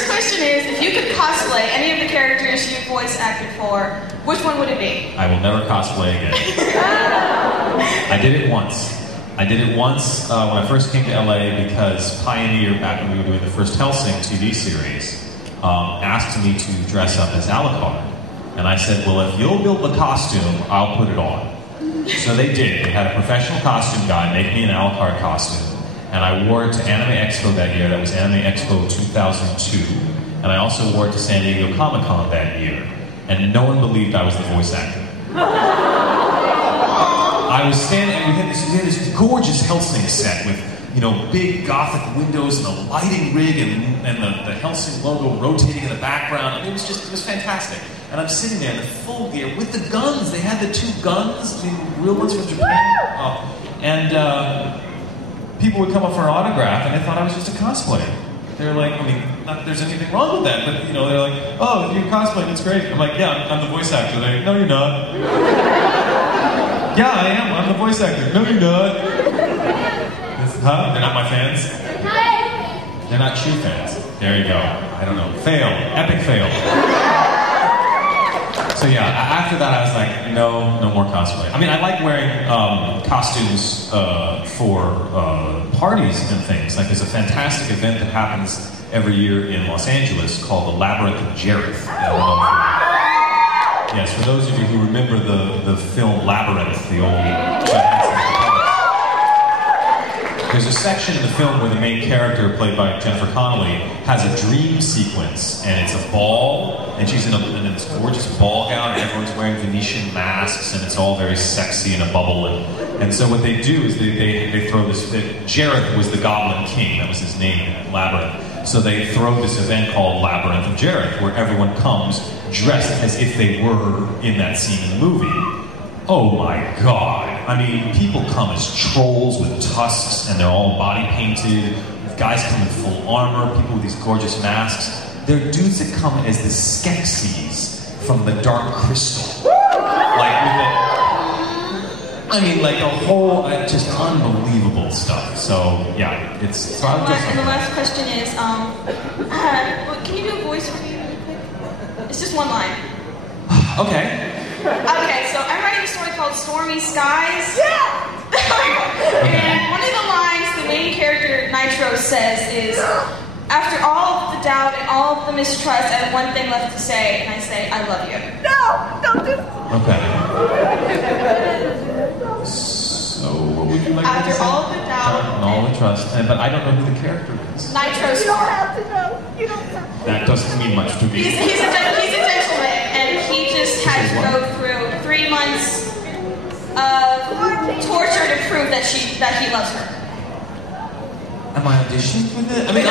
first question is, if you could cosplay any of the characters you voice acted for, which one would it be? I will never cosplay again. I did it once. I did it once when I first came to LA because Pioneer, back when we were doing the first Hellsing TV series, asked me to dress up as Alucard. And I said, well, if you'll build the costume, I'll put it on. So they did. They had a professional costume guy make me an Alucard costume. And I wore it to Anime Expo that year. That was Anime Expo 2002. And I also wore it to San Diego Comic-Con that year. And no one believed I was the voice actor. I was standing, and we had this gorgeous Hellsing set with, you know, big Gothic windows and a lighting rig and the Hellsing logo rotating in the background. I mean, it was fantastic. And I'm sitting there in the full gear with the guns. They had the 2 guns, I mean, real ones from Japan. People would come up for an autograph, and they thought I was just a cosplayer. They're like, I mean, not that there's anything wrong with that, but, you know, they're like, oh, you're cosplaying, that's great. I'm like, yeah, I'm the voice actor. They're like, no, you're not. Yeah, I am. I'm the voice actor. No, you're not. Huh? They're not my fans? They're not true fans. There you go. I don't know. Fail. Epic fail. So yeah, after that I was like, no more cosplay. I mean, I like wearing costumes for parties and things. Like there's a fantastic event that happens every year in Los Angeles called the Labyrinth of Jareth. Yes, for those of you who remember the film Labyrinth, the old there's a section in the film where the main character, played by Jennifer Connelly, has a dream sequence, and it's a ball, and she's in this gorgeous ball gown, and everyone's wearing Venetian masks, and it's all very sexy in a bubble, and so what they do is they throw this, Jareth was the Goblin King, that was his name, Labyrinth, so they throw this event called Labyrinth of Jareth, where everyone comes dressed as if they were in that scene in the movie. Oh my God. I mean, people come as trolls with tusks and they're all body painted. Guys come in full armor, people with these gorgeous masks. There are dudes that come as the Skeksis from the Dark Crystal. Like like the whole, just unbelievable stuff. So yeah, it's... And the last question is, can you do a voice for me really quick? It's just one line. Okay. Okay, so I'm writing a story called Stormy Skies. Yeah! And one of the lines the main character, Nitro, says is, after all of the doubt and all of the mistrust, I have one thing left to say, and I say, I love you. No! Don't do Okay. So, what would you like to say? After all of the doubt and all the trust, but I don't know who the character is. Nitro Star. You don't have to know. You don't have to. That doesn't mean much to me. He's a gentleman, and he just had to go through 3 months of torture to prove that he loves her. Am I auditioning for this? I mean,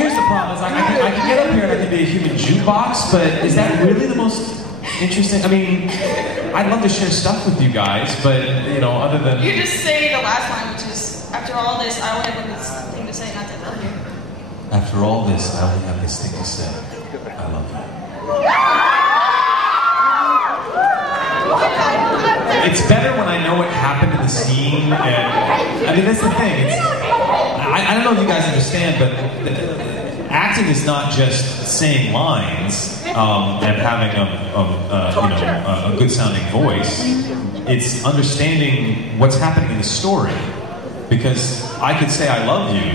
here's the problem: is I can get up here and I can be a human jukebox, but is that really the most interesting? I mean, I'd love to share stuff with you guys, but you know, other than you just say the last line, which is, after all this, I only have this thing to say, not to love you. After all this, I only have this thing to say: I love you. It's better when I know what happened in the scene, and I mean that's the thing. I don't know if you guys understand, but acting is not just saying lines and having a good sounding voice. It's understanding what's happening in the story, because I could say I love you,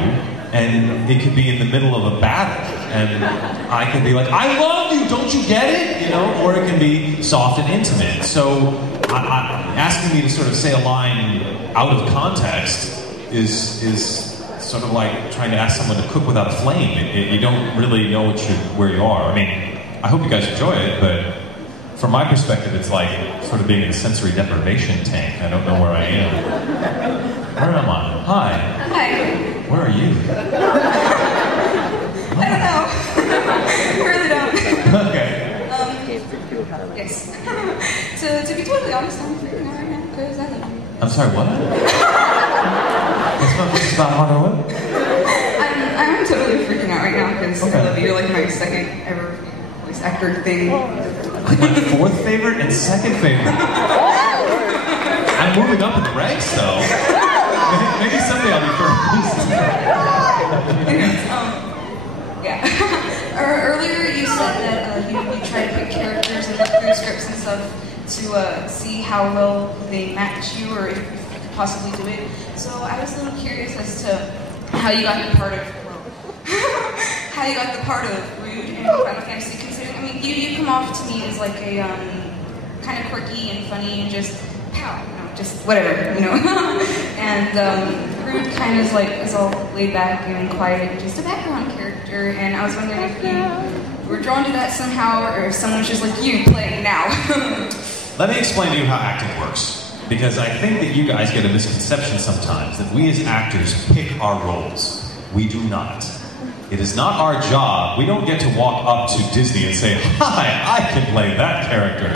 and it could be in the middle of a battle, and I could be like, I love you, don't you get it? You know, or it can be soft and intimate. So asking me to sort of say a line out of context is sort of like trying to ask someone to cook without a flame. You don't really know where you are. I mean, I hope you guys enjoy it, but from my perspective, it's like sort of being in a sensory deprivation tank. I don't know where I am. Where am I? Hi. Hi. Where are you? I don't know. I really don't. Okay. Yes. So to be totally honest, I'm freaking out right now because I love you. I'm sorry, what? This is about how what? I'm totally freaking out right now because Okay. I love you. You're like my second ever voice actor thing. My fourth favorite and second favorite. I'm moving up in the ranks, though. Maybe someday I'll be first. stuff to see how well they match you or if you could possibly do it. So I was a little curious as to how you got the part of how you got the part of Rude in Final Fantasy. Considering, I mean, you come off to me as like a kind of quirky and funny and just pow, you know, just whatever, you know. And Rude kind of like is all laid back and quiet and just a background character. And I was wondering if you were drawn to that somehow, or if someone's just like you playing now. Let me explain to you how acting works, because I think that you guys get a misconception sometimes that we as actors pick our roles. We do not. It is not our job. We don't get to walk up to Disney and say, "Hi, I can play that character."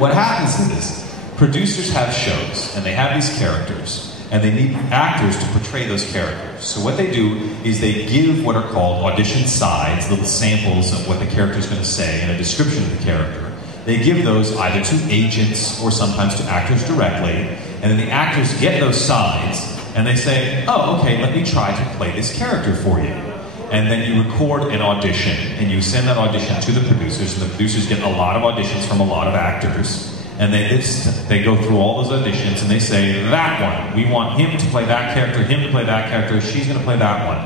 What happens is, producers have shows, and they have these characters, and they need actors to portray those characters. So what they do is they give what are called audition sides, little samples of what the character is going to say and a description of the character. They give those either to agents or sometimes to actors directly, and then the actors get those sides, and they say, "Oh, okay, let me try to play this character for you." And then you record an audition, and you send that audition to the producers, and the producers get a lot of auditions from a lot of actors, and they go through all those auditions, and they say, "That one, we want him to play that character, him to play that character, she's going to play that one."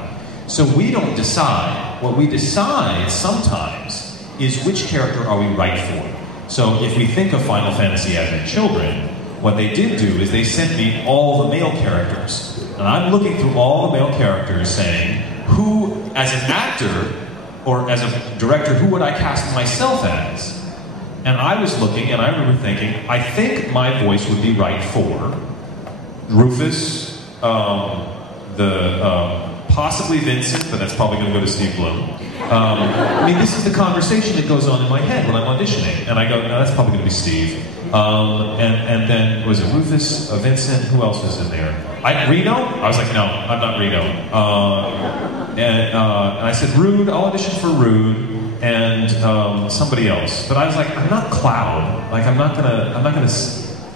So we don't decide. What we decide sometimes is which character are we right for. So if we think of Final Fantasy Advent Children, what they did do is they sent me all the male characters. And I'm looking through all the male characters saying, who, as an actor, or as a director, who would I cast myself as? And I was looking, and I remember thinking, I think my voice would be right for Rufus, possibly Vincent, but that's probably going to go to Steve Bloom. I mean, this is the conversation that goes on in my head when I'm auditioning. And I go, no, that's probably going to be Steve. And then, was it Rufus, Vincent, who else was in there? Reno? I was like, no, I'm not Reno. And I said, Rude, I'll audition for Rude, and somebody else. But I was like, I'm not Cloud. Like,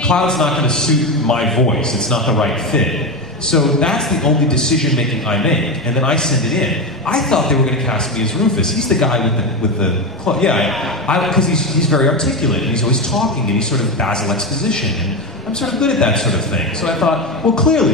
Cloud's not gonna suit my voice. It's not the right fit. So that's the only decision making I make, and then I send it in. I thought they were going to cast me as Rufus. He's the guy with the cloak. Yeah, because he's very articulate, and he's always talking, and he's sort of Basil exposition, and I'm sort of good at that sort of thing. So I thought, well, clearly,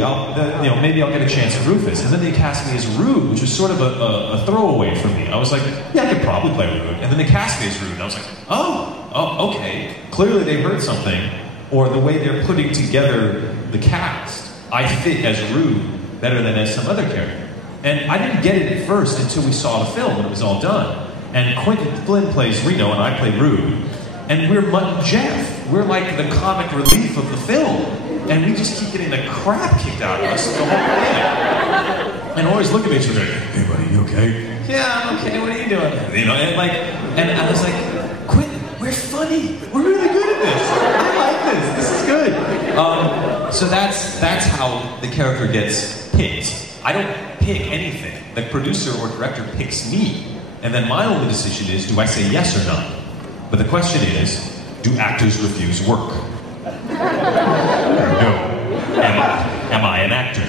maybe I'll get a chance at Rufus. And then they cast me as Rude, which was sort of a throwaway for me. I was like, yeah, I could probably play Rude. And then they cast me as Rude, and I was like, oh, okay. Clearly they heard something, or the way they're putting together the cast. I fit as Rude better than as some other character. And I didn't get it at first until we saw the film when it was all done. And Quentin Flynn plays Reno and I play Rude. And we're Mutt and Jeff. We're like the comic relief of the film. And we just keep getting the crap kicked out of us the whole thing. And always look at each other, hey buddy, you okay? Yeah, I'm okay, what are you doing? You know, and I was like, Quentin, we're funny. We're really good at this. I like this. This is good. So that's how the character gets picked. I don't pick anything. The producer or director picks me. And then my only decision is, do I say yes or no? But the question is, do actors refuse work? No. Am I an actor?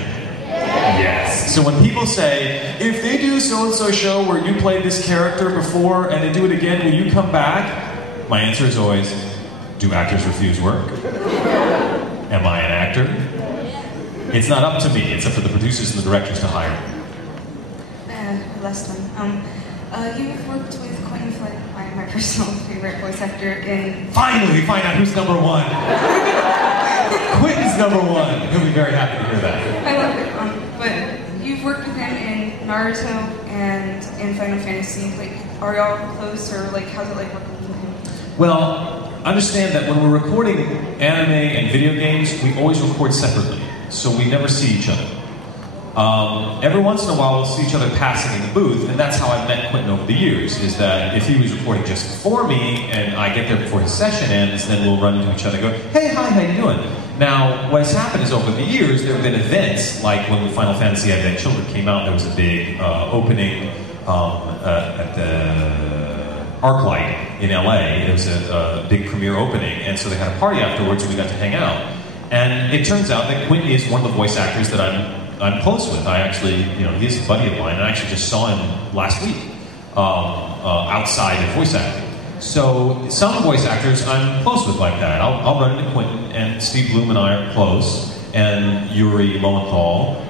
Yes. So when people say, if they do so-and-so show where you played this character before and they do it again, will you come back? My answer is always, do actors refuse work? Am I an actor? It's not up to me. It's up to the producers and the directors to hire. Last one. You've worked with Quentin Flynn, my personal favorite voice actor in... Finally, we find out who's number one. Quentin's number one. He'll be very happy to hear that. I love it. But you've worked with him in Naruto and in Final Fantasy. Like, are y'all close, or like, how's it like working with him? Well, understand that when we're recording anime and video games, we always record separately, so we never see each other. Every once in a while, we'll see each other passing in the booth, and that's how I've met Quentin over the years, is that if he was recording just before me, and I get there before his session ends, then we'll run into each other and go, hey, hi, how you doing? Now, what has happened is over the years, there have been events, like when Final Fantasy Advent Children came out, there was a big opening at the ArcLight in LA. It was a big premiere opening, and so they had a party afterwards, and we got to hang out. And it turns out that Quentin is one of the voice actors that I'm close with. I actually, he's a buddy of mine, and I actually just saw him last week outside of voice acting. So some voice actors I'm close with like that. I'll run into Quentin, and Steve Bloom and I are close, and Yuri Lowenthal.